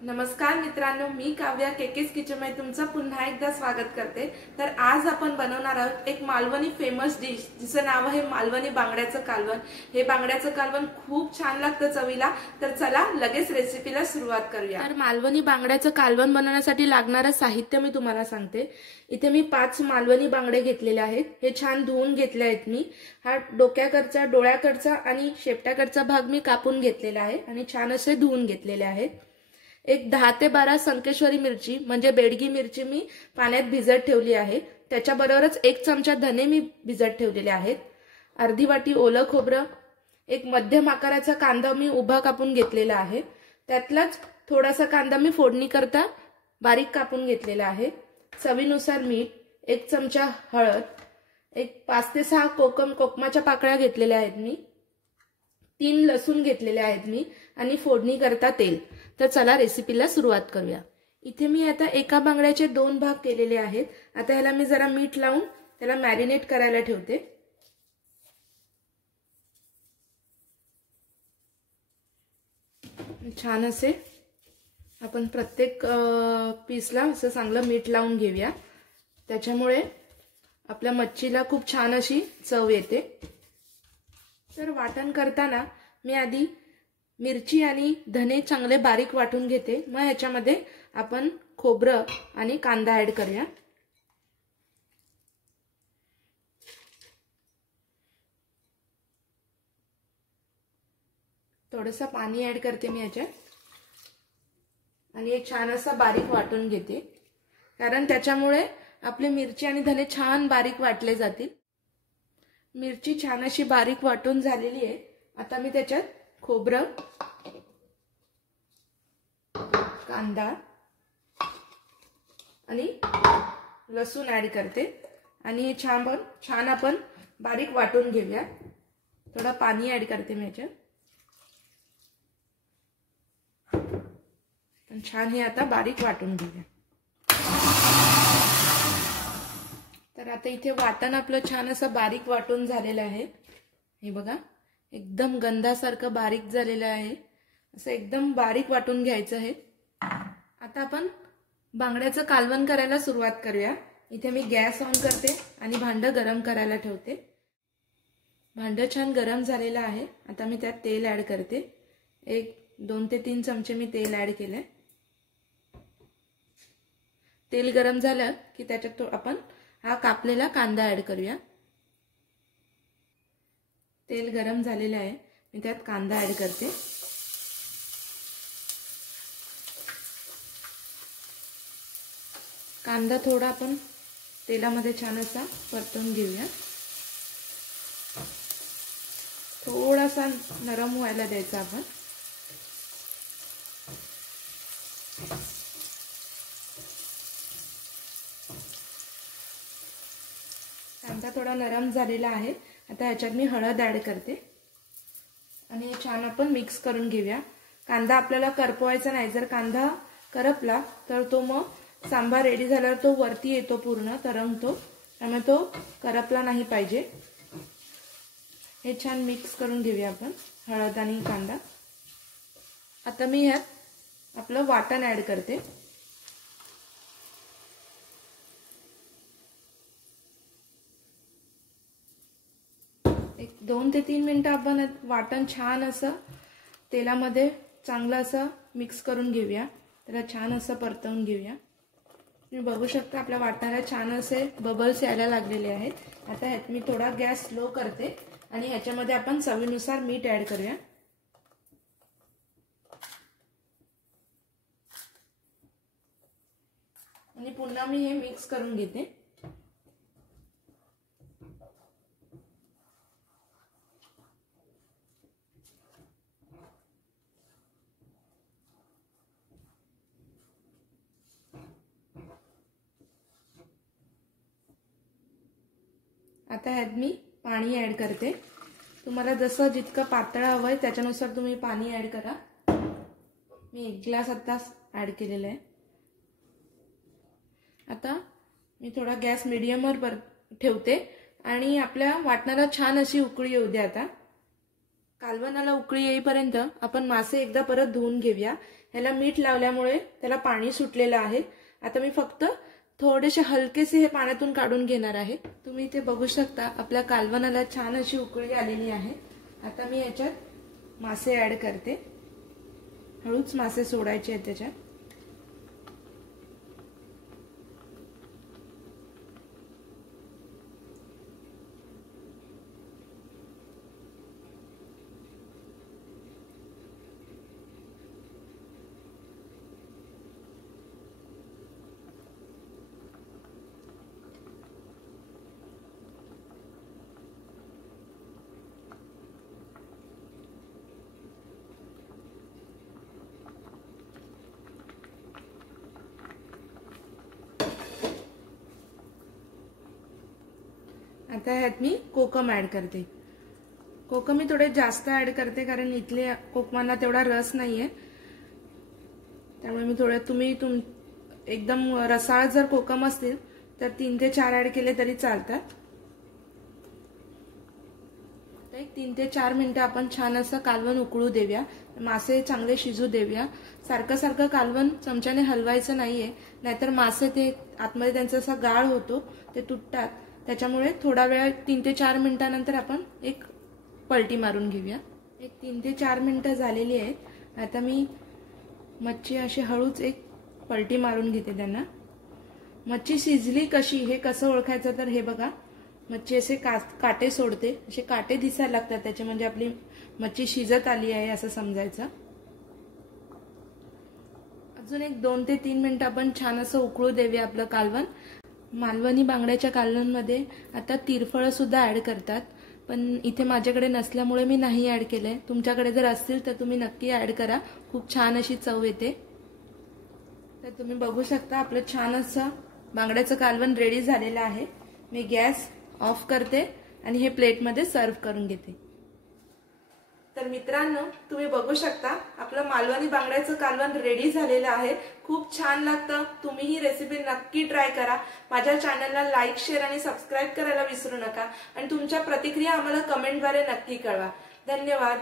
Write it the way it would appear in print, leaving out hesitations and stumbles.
नमस्कार मित्रांनो, मी काव्या केकेस किचन मध्ये तुमचं पुन्हा एकदा स्वागत करते। तर आज आपण बनवणार आहोत एक मालवणी फेमस डिश जिचं नाव आहे मालवणी बांगड्याचं कालवण। हे बांगड्याचं कालवण खूप छान लागतं चवीला। तर चला लगेच रेसिपीला सुरुवात करूया। तर मालवणी बांगड्याचं कालवण बनवण्यासाठी लागणारं साहित्य मी तुम्हाला सांगते। इथे मी 5 मालवणी बांगडे घेतलेले आहेत। हे छान धुवून घेतले आहेत मी। हा डोक्याकडचा, डोळ्याकडचा आणि शेपट्याकडचा भाग मी कापून घेतलेला आहे आणि छान असे धुवून घेतलेले आहेत। एक 10 ते 12 संकेश्वरी मिरची म्हणजे बेडगी मिरची मी पाण्यात भिजत ठेवली आहे। त्याच्याबरोबरच 1 चमचा धने मी भिजत ठेवलेले आहेत। अर्धी वाटी ओलं खोबरं, एक मध्यम आकाराचा कांदा मी उभा कापून घेतलेला आहे। त्यातलाच थोडासा कांदा मी फोडणी करता बारीक कापून घेतलेला आहे। चवीनुसार मीठ, 1 चमचा हळद, एक 5 ते 6 कोकमाच्या पाकळ्या घेतलेल्या आहेत मी, 3 लसूण घेतलेले आहेत मी आणि फोडणी करता तेल। तर चला रेसिपीला सुरुवात करूया। इथे मी आता एका बांगड्याचे 2 भाग केलेले आहेत। आता ह्याला मी जरा मीठ लावून त्याला मॅरिनेट करायला ठेवते। छान असे आपण प्रत्येक पीसला असं चांगलं मीठ लावून घेऊया। त्याच्यामुळे आपल्या मच्छीला खूप छान अशी चव येते। तर वाटण करताना मी आधी मिरची आणि धने चांगले बारीक वाटून घेते। मग ह्याच्यामध्ये आपण खोबरं आणि कांदा ऍड करूया। थोडंसं पाणी ऍड करते मी ह्याच्यात आणि हे छान असं बारीक वाटून घेते, कारण त्याच्यामुळे आपली मिरची आणि धने छान बारीक वाटले जातील। मिरची छान अशी बारीक वाटून झालेली आहे। आता मी त्याच्यात खोबरं, कांदा आणि लसूण ऍड करते आणि हे छान आपण बारीक वाटून घेऊया। थोडं पाणी ऍड करते मी याच्यात। छान हे आता बारीक वाटून घेऊया। तर आता इथे वाटण आपलं छान असं बारीक वाटून झालेलं आहे। हे बघा, एकदम गंधासारखं बारीक झालेलं आहे। असं एकदम बारीक वाटून घ्यायचं आहे। आता आपण बांगड्याचं कालवण करायला सुरुवात करूया। इथे मी गॅस ऑन करते आणि भांडं गरम करायला ठेवते। भांडं छान गरम झालेलं आहे। आता मी त्यात तेल ऍड करते। 2 ते 3 चमचे मी तेल ऍड केले। तेल गरम झालं की त्याच्यात आपण हा कापलेला कांदा ऍड करूया। तेल गरम झालेलं आहे, मी त्यात कांदा ऍड करते। कांदा थोडा आपण तेलामध्ये छान असा परतून घेऊया। थोडासा नरम व्हायला द्यायचा आपण। कांदा थोडा नरम झालेला आहे। आता ह्याच्यात मी हळद ऍड करते आणि हे छान आपण मिक्स करून घेऊया। कांदा आपल्याला करपवायचा नाही, जर कांदा करपला तर तो मग सांबार रेडी झाल्यावर तो वरती येतो, पूर्ण तरंगतो, त्यामुळे तो करपला नाही पाहिजे। हे छान मिक्स करून घेऊया आपण हळद आणि कांदा। आता मी ह्यात आपलं वाटण ऍड करते। एक 2 ते 3 मिनिटं आपण वाटण छान असं तेलामध्ये चांगलं असं मिक्स करून घेऊया। त्याला छान असं परतवून घेऊया। तुम्ही बघू शकता आपल्या वाटणाला छान असे बबल्स यायला लागलेले आहेत। आता ह्यात मी थोडा गॅस स्लो करते आणि ह्याच्यामध्ये आपण चवीनुसार मीठ ऍड करूया। आणि पुन्हा मी हे मिक्स करून घेते। आता ह्यात मी पाणी ऍड करते। तुम्हाला जसं जितकं पातळ हवंय त्याच्यानुसार तुम्ही पाणी ऍड करा। मी 1 ग्लास आता ऍड केलेला आहे। आता मी थोडा गॅस मीडियमवर ठेवते आणि आपल्या वाटणाला छान अशी उकळी येऊ दे। आता कालवणाला उकळी येईपर्यंत आपण मासे एकदा परत धुवून घेऊया। ह्याला मीठ लावल्यामुळे त्याला पाणी सुटलेलं आहे। आता मी फक्त थोडेसे हलकेसे हे पाण्यातून काढून घेणार आहे। तुम्ही इथे बघू शकता आपल्या कालवणाला छान अशी उकळी आलेली आहे। आता मी याच्यात मासे ऍड करते। हळूच मासे सोडायचे आहेत त्याच्यात। आता ह्यात मी कोकम ऍड करते। कोकम मी थोडे जास्त ऍड करते कारण इथले कोकमांना तेवढा रस नाहीये, त्यामुळे मी थोडे तुम्ही एकदम रसाळ जर कोकम असतील तर 3 ते 4 ऍड केले तरी चालतात। 3 ते 4 मिनिटं आपण छान असं कालवण उकळू देऊया, मासे चांगले शिजू देऊया। सारखं सारखं कालवण चमच्याने हलवायचं नाहीये, नाहीतर मासे ते आतमध्ये त्यांचा असा गाळ होतो, ते तुटतात। त्याच्यामुळे थोडा वेळ 3 ते 4 मिनिटांनंतर आपण एक पलटी मारून घेऊया। 3 ते 4 मिनिटं झालेली आहेत। आता मी मच्छी अशी हळूच एक पलटी मारून घेते त्यांना। मच्छी शिजली कशी हे कसं ओळखायचं तर हे बघा, मच्छी असे काटे सोडते, असे काटे दिसायला लागतात त्याचे, म्हणजे आपली मच्छी शिजत आली आहे असं समजायचं। अजून एक 2 ते 3 मिनिटं आपण छान असं उकळू देऊया आपलं कालवण। मालवणी बांगड्याच्या कालवणमध्ये आता तिरफळ सुद्धा ऍड करतात, पण इथे माझ्याकडे नसल्यामुळे मी नाही ऍड केलंय। तुमच्याकडे जर असतील तर तुम्ही नक्की ऍड करा, खूप छान अशी चव येते। तर तुम्ही बघू शकता आपलं छान असं बांगड्याचं कालवण रेडी झालेलं आहे। मी गॅस ऑफ करते आणि हे प्लेटमध्ये सर्व करून घेते। तर मित्रांनो, तुम्ही बघू शकता आपलं मालवणी बांगड्याचं कालवण रेडी झालेलं आहे। खूप छान लागतं, तुम्ही ही रेसिपी नक्की ट्राय करा। माझ्या चॅनलला लाईक, शेअर आणि सबस्क्राईब करायला विसरू नका आणि तुमच्या प्रतिक्रिया आम्हाला कमेंटद्वारे नक्की कळवा। धन्यवाद।